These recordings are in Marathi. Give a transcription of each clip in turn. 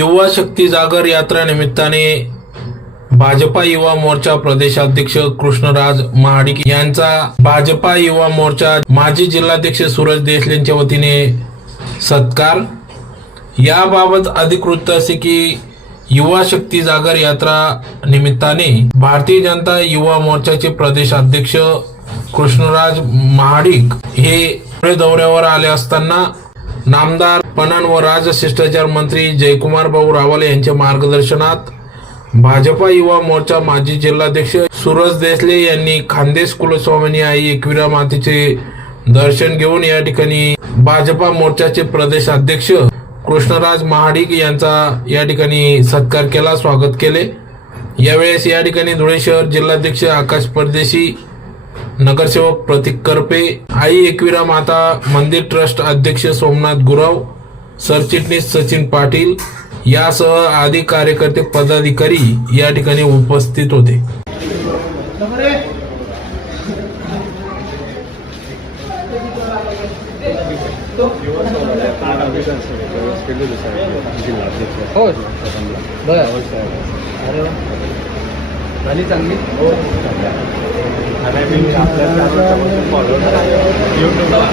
युवा शक्ती जागर यात्रा निमित्ताने भाजपा युवा मोर्चा प्रदेशाध्यक्ष कृष्णराज महाडिक यांचा भाजपा युवा मोर्चा माजी जिल्हाध्यक्ष सूरज देशलेंच्या वतीने सत्कार। याबाबत अधिक वृत्त असे की युवा शक्ती जागर यात्रा निमित्ताने भारतीय जनता युवा मोर्चाचे प्रदेशाध्यक्ष कृष्णराज महाडिक हे पुणे दौऱ्यावर आले असताना नामदार पणन व राजशिष्टाचार मंत्री जयकुमार भाऊ रावल यांच्या मार्गदर्शनात भाजपा युवा मोर्चा माजी जिल्हाध्यक्ष सूरज देशले यांनी खानदेश कुलस्वामिनी आई एकविरा मातेचे दर्शन घेऊन या ठिकाणी भाजपा मोर्चाचे प्रदेशाध्यक्ष कृष्णराज महाडिक यांचा या ठिकाणी सत्कार केला, स्वागत केले। यावेळेस या ठिकाणी धुळे शहर जिल्हाध्यक्ष आकाश परदेशी, नगरसेवक प्रतीक करपे, आई एकविरा माता मंदिर ट्रस्ट अध्यक्ष सोमनाथ गुरव, सरचिटणीस सचिन पाटील यासह आदी कार्यकर्ते पदाधिकारी या ठिकाणी उपस्थित होते।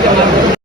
चांगली